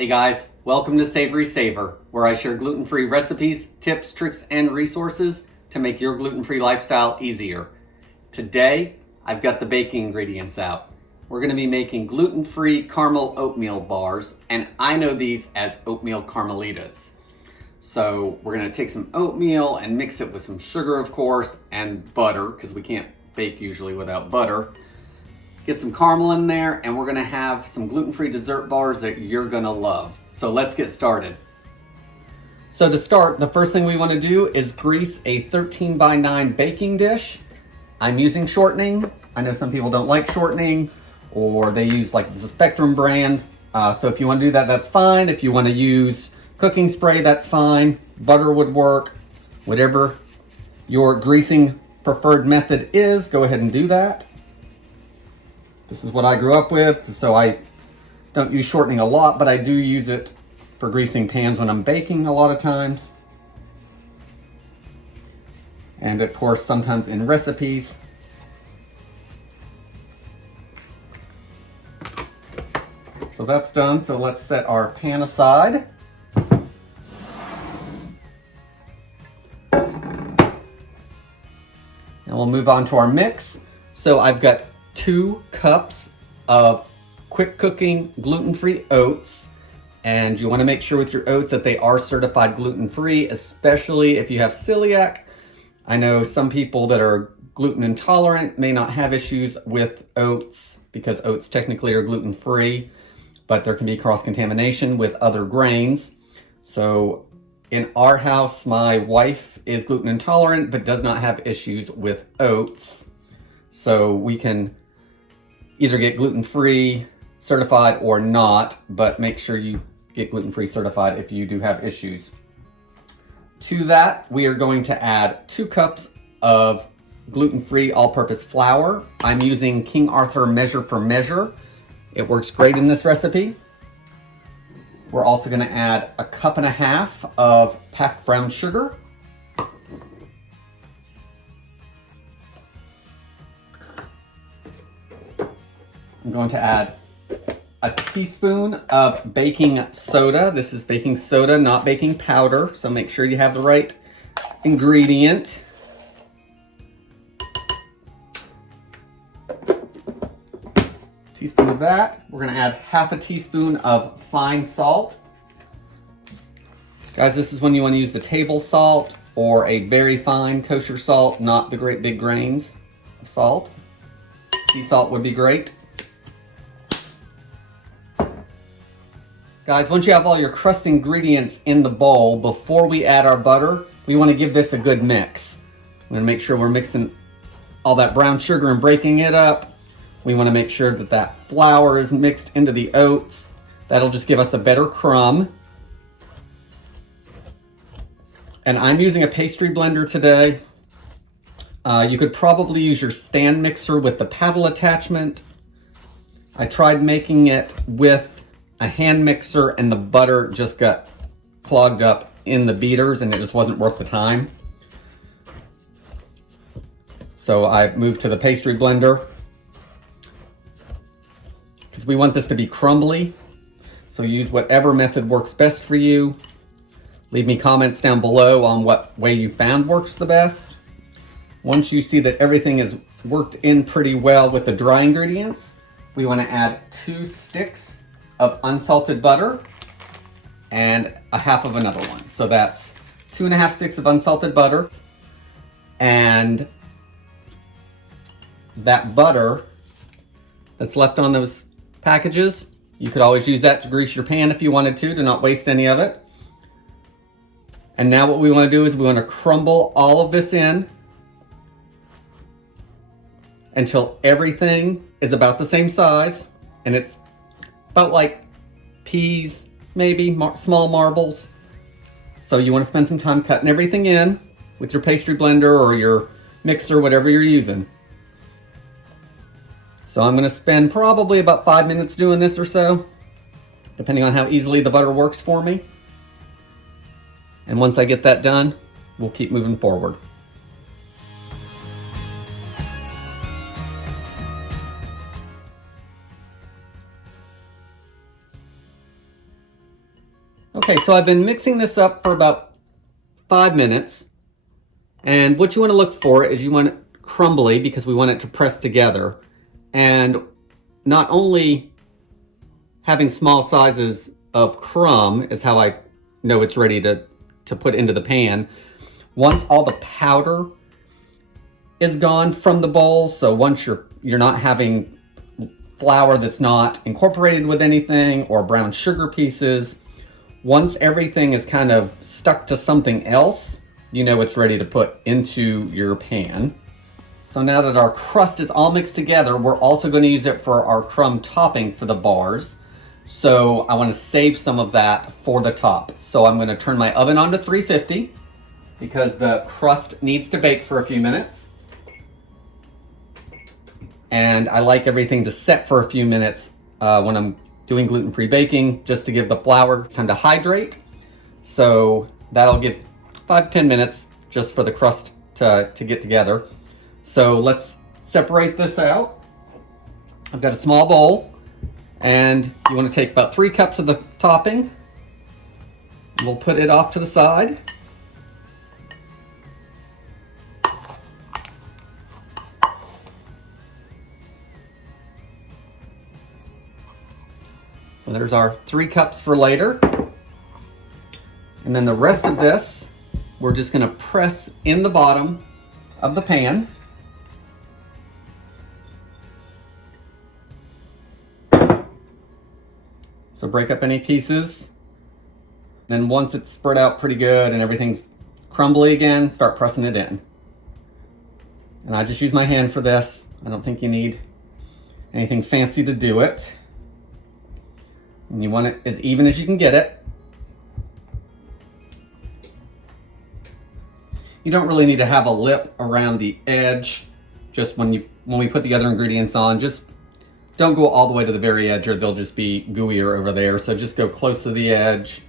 Hey guys, welcome to SavorySaver, where I share gluten-free recipes, tips, tricks, and resources to make your gluten-free lifestyle easier. Today, I've got the baking ingredients out. We're going to be making gluten-free caramel oatmeal bars, and I know these as Oatmeal Carmelitas. So we're going to take some oatmeal and mix it with some sugar, of course, and butter, because we can't bake usually without butter. Get some caramel in there, and we're gonna have some gluten-free dessert bars that you're gonna love. So let's get started. So to start, the first thing we wanna do is grease a 13 by 9 baking dish. I'm using shortening. I know some people don't like shortening, or they use like the Spectrum brand. So if you wanna do that, that's fine. If you wanna use cooking spray, that's fine. Butter would work. Whatever your greasing preferred method is, go ahead and do that. This is what I grew up with, so I don't use shortening a lot, but I do use it for greasing pans when I'm baking a lot of times. And of course, sometimes in recipes. So that's done, so let's set our pan aside. And we'll move on to our mix. So I've got 2 cups of quick cooking gluten-free oats, and you want to make sure with your oats that they are certified gluten-free, especially if you have celiac. I know some people that are gluten intolerant may not have issues with oats because oats technically are gluten-free, but there can be cross-contamination with other grains. So in our house, my wife is gluten intolerant but does not have issues with oats. So we can either get gluten-free certified or not, but make sure you get gluten-free certified if you do have issues. To that, we are going to add 2 cups of gluten-free all-purpose flour. I'm using King Arthur Measure for Measure. It works great in this recipe. We're also going to add 1.5 cups of packed brown sugar. I'm going to add a teaspoon of baking soda. This is baking soda, not baking powder, so make sure you have the right ingredient. Teaspoon of that. We're going to add 1/2 teaspoon of fine salt. Guys, this is when you want to use the table salt or a very fine kosher salt, not the great big grains of salt. Sea salt would be great. Guys, once you have all your crust ingredients in the bowl, before we add our butter, we want to give this a good mix. We're going to make sure we're mixing all that brown sugar and breaking it up. We want to make sure that that flour is mixed into the oats. That'll just give us a better crumb. And I'm using a pastry blender today. You could probably use your stand mixer with the paddle attachment. I tried making it with a hand mixer and the butter just got clogged up in the beaters and it just wasn't worth the time. So I moved to the pastry blender because we want this to be crumbly. So use whatever method works best for you. Leave me comments down below on what way you found works the best. Once you see that everything is worked in pretty well with the dry ingredients, we want to add 2 sticks of unsalted butter and 1/2 of another one. So that's 2.5 sticks of unsalted butter, and that butter that's left on those packages, you could always use that to grease your pan if you wanted to not waste any of it. And now what we want to do is we want to crumble all of this in until everything is about the same size, and it's about like peas, maybe small marbles. So you want to spend some time cutting everything in with your pastry blender or your mixer, whatever you're using. So I'm going to spend probably about 5 minutes doing this or so, depending on how easily the butter works for me. And once I get that done, we'll keep moving forward. Okay, so I've been mixing this up for about 5 minutes. And what you want to look for is you want it crumbly because we want it to press together. And not only having small sizes of crumb is how I know it's ready to put into the pan. Once all the powder is gone from the bowl, so once you're not having flour that's not incorporated with anything or brown sugar pieces, once everything is kind of stuck to something else, you know it's ready to put into your pan. So now that our crust is all mixed together, we're also going to use it for our crumb topping for the bars. So I want to save some of that for the top. So I'm going to turn my oven on to 350 because the crust needs to bake for a few minutes. And I like everything to set for a few minutes when I'm doing gluten-free baking, just to give the flour time to hydrate. So that'll give 5-10 minutes just for the crust to get together. So let's separate this out. I've got a small bowl, and you want to take about 3 cups of the topping. We'll put it off to the side. So there's our 3 cups for later. And then the rest of this, we're just going to press in the bottom of the pan. So break up any pieces. Then once it's spread out pretty good and everything's crumbly again, start pressing it in. And I just use my hand for this. I don't think you need anything fancy to do it. And you want it as even as you can get it. You don't really need to have a lip around the edge. Just when we put the other ingredients on, just don't go all the way to the very edge or they'll just be gooier over there. So just go close to the edge,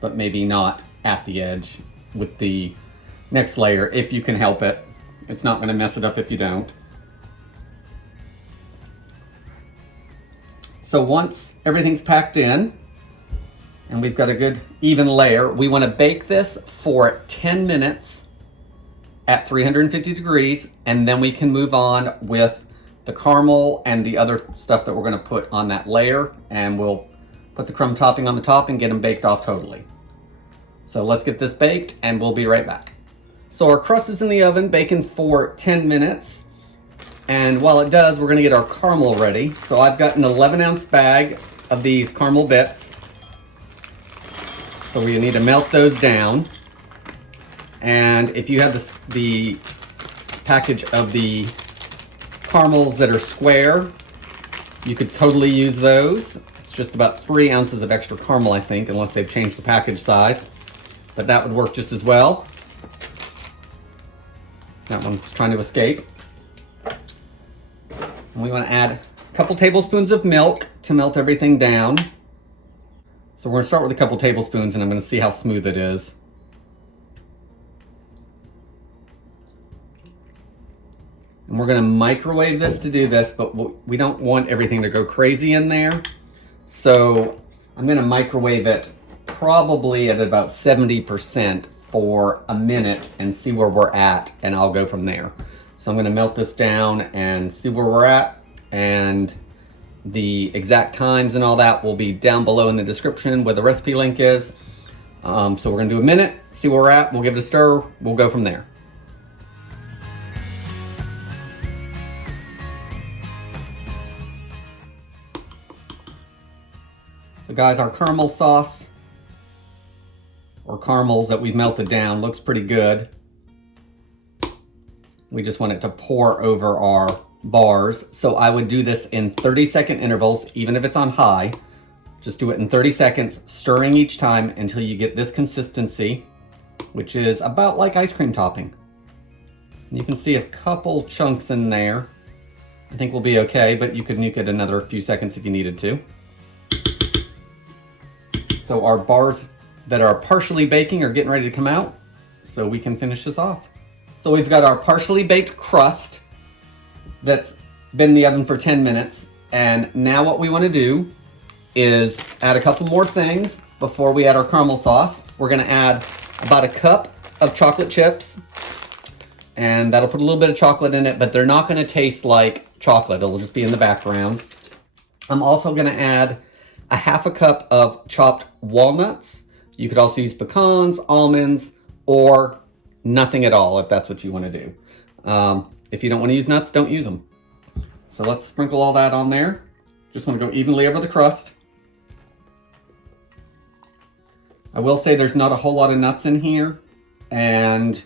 but maybe not at the edge with the next layer if you can help it. It's not going to mess it up if you don't. So once everything's packed in and we've got a good even layer, we want to bake this for 10 minutes at 350 degrees, and then we can move on with the caramel and the other stuff that we're going to put on that layer, and we'll put the crumb topping on the top and get them baked off totally. So let's get this baked and we'll be right back. So our crust is in the oven baking for 10 minutes. And while it does, we're going to get our caramel ready. So I've got an 11-ounce bag of these caramel bits. So we need to melt those down. And if you have the package of the caramels that are square, you could totally use those. It's just about 3 ounces of extra caramel, I think, unless they've changed the package size. But that would work just as well. That one's trying to escape. And we want to add a couple tablespoons of milk to melt everything down. So we're going to start with a couple tablespoons and I'm going to see how smooth it is. And we're going to microwave this to do this, but we don't want everything to go crazy in there. So I'm going to microwave it probably at about 70% for a minute and see where we're at, and I'll go from there. So I'm going to melt this down and see where we're at, and the exact times and all that will be down below in the description where the recipe link is. So we're going to do a minute, see where we're at, we'll give it a stir, we'll go from there. So guys, our caramel sauce, or caramels that we've melted down, looks pretty good. We just want it to pour over our bars. So I would do this in 30-second intervals, even if it's on high. Just do it in 30 seconds, stirring each time until you get this consistency, which is about like ice cream topping. And you can see a couple chunks in there. I think we'll be okay, but you could nuke it another few seconds if you needed to. So our bars that are partially baking are getting ready to come out, so we can finish this off. So we've got our partially baked crust that's been in the oven for 10 minutes. And now what we want to do is add a couple more things before we add our caramel sauce, we're gonna add about a cup of chocolate chips, and that'll put a little bit of chocolate in it, but they're not gonna taste like chocolate. It'll just be in the background. I'm also gonna add a half a cup of chopped walnuts. You could also use pecans, almonds, or nothing at all if that's what you wanna do. If you don't wanna use nuts, don't use them. So let's sprinkle all that on there. Just wanna go evenly over the crust. I will say there's not a whole lot of nuts in here, and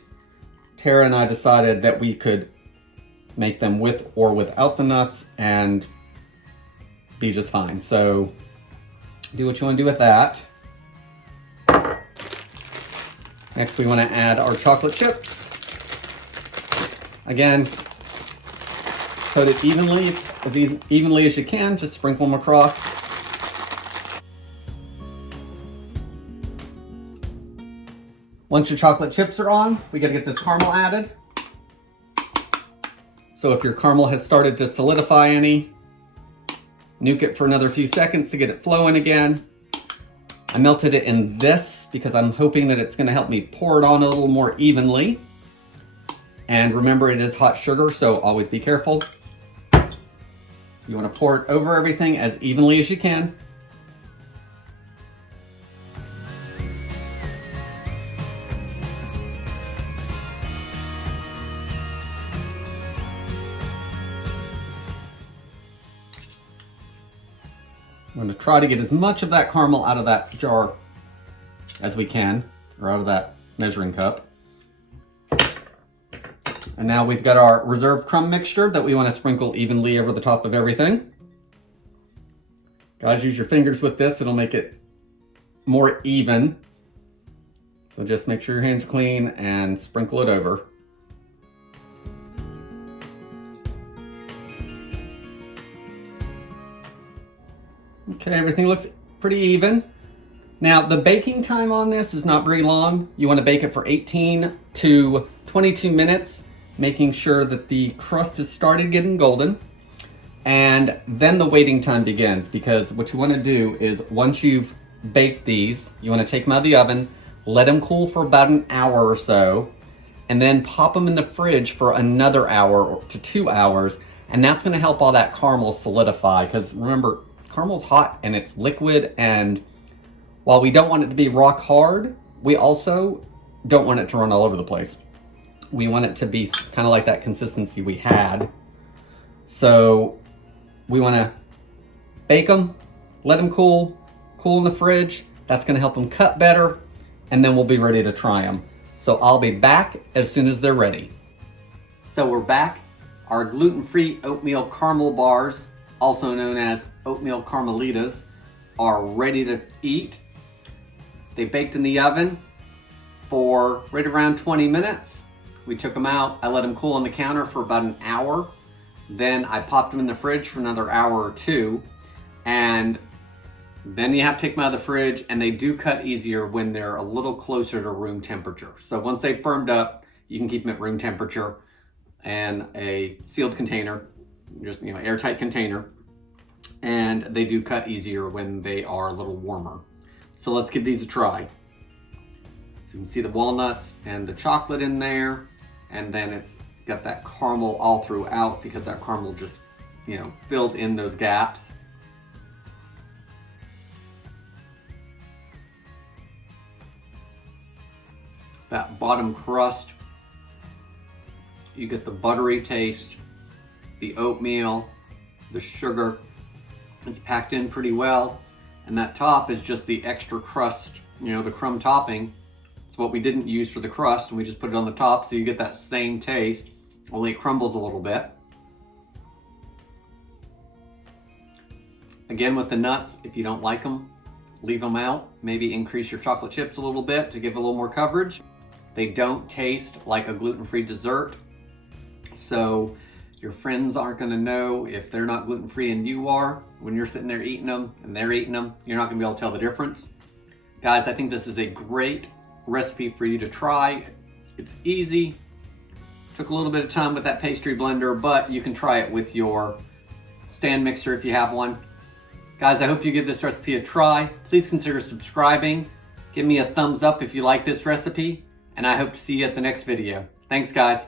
Tara and I decided that we could make them with or without the nuts and be just fine. So do what you want to do with that. Next, we want to add our chocolate chips. Again, coat it evenly, as evenly as you can. Just sprinkle them across. Once your chocolate chips are on, we gotta get this caramel added. So if your caramel has started to solidify any, nuke it for another few seconds to get it flowing again. I melted it in this because I'm hoping that it's gonna help me pour it on a little more evenly. And remember, it is hot sugar, so always be careful. So you wanna pour it over everything as evenly as you can. We're going to try to get as much of that caramel out of that jar as we can, or out of that measuring cup. And now we've got our reserve crumb mixture that we want to sprinkle evenly over the top of everything. Guys, use your fingers with this, it'll make it more even. So just make sure your hands are clean and sprinkle it over. Okay, everything looks pretty even. Now, the baking time on this is not very long. You want to bake it for 18 to 22 minutes, making sure that the crust has started getting golden. And then the waiting time begins, because what you want to do is once you've baked these, you want to take them out of the oven, let them cool for about an hour or so, and then pop them in the fridge for another hour to 2 hours. And that's going to help all that caramel solidify, because remember, caramel's hot and it's liquid, and while we don't want it to be rock hard, we also don't want it to run all over the place. We want it to be kind of like that consistency we had. So we want to bake them, let them cool in the fridge. That's going to help them cut better, and then we'll be ready to try them. So I'll be back as soon as they're ready. So we're back. Our gluten-free oatmeal caramel bars, also known as Oatmeal Carmelitas, are ready to eat. They baked in the oven for right around 20 minutes. We took them out. I let them cool on the counter for about an hour. Then I popped them in the fridge for another hour or two. And then you have to take them out of the fridge, and they do cut easier when they're a little closer to room temperature. So once they've firmed up, you can keep them at room temperature and a sealed container, just airtight container, and they do cut easier when they are a little warmer. So let's give these a try. So you can see the walnuts and the chocolate in there, and then it's got that caramel all throughout because that caramel just filled in those gaps. That bottom crust, you get the buttery taste, the oatmeal, the sugar. It's packed in pretty well. And that top is just the extra crust, the crumb topping. It's what we didn't use for the crust, and we just put it on the top so you get that same taste, only it crumbles a little bit. Again, with the nuts, if you don't like them, leave them out. Maybe increase your chocolate chips a little bit to give a little more coverage. They don't taste like a gluten-free dessert, so your friends aren't going to know if they're not gluten-free and you are. When you're sitting there eating them and they're eating them, you're not going to be able to tell the difference. Guys, I think this is a great recipe for you to try. It's easy. Took a little bit of time with that pastry blender, but you can try it with your stand mixer if you have one. Guys, I hope you give this recipe a try. Please consider subscribing. Give me a thumbs up if you like this recipe, and I hope to see you at the next video. Thanks, guys.